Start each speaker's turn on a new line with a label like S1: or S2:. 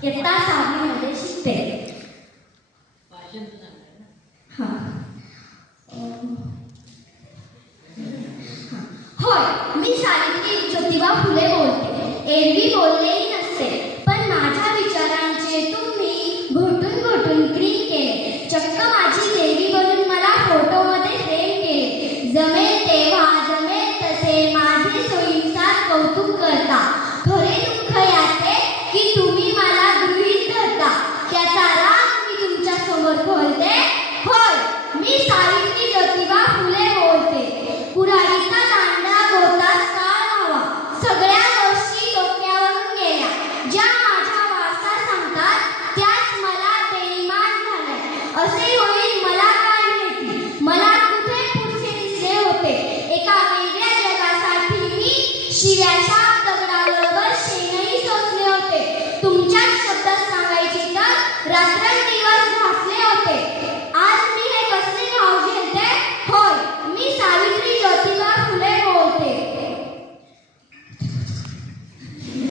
S1: शिकते इयत्ता सहावीमध्ये शिकते हा हा. होय मी सावित्री बोलते होय मी सावित्री ज्योतिबा फुले बोलते. पुराणीचा दांडा गोतास काळ सगळ्या गोष्टी डोक्यावरून गेल्या. ज्या माझ्या वारसा सांगतात त्याच मला बेईमान झाल्या. असे होईल मला काय माहिती? मला कुठे पुढचे दिसले होते? एका वेगळ्या जगासाठी मी शिव्याच्या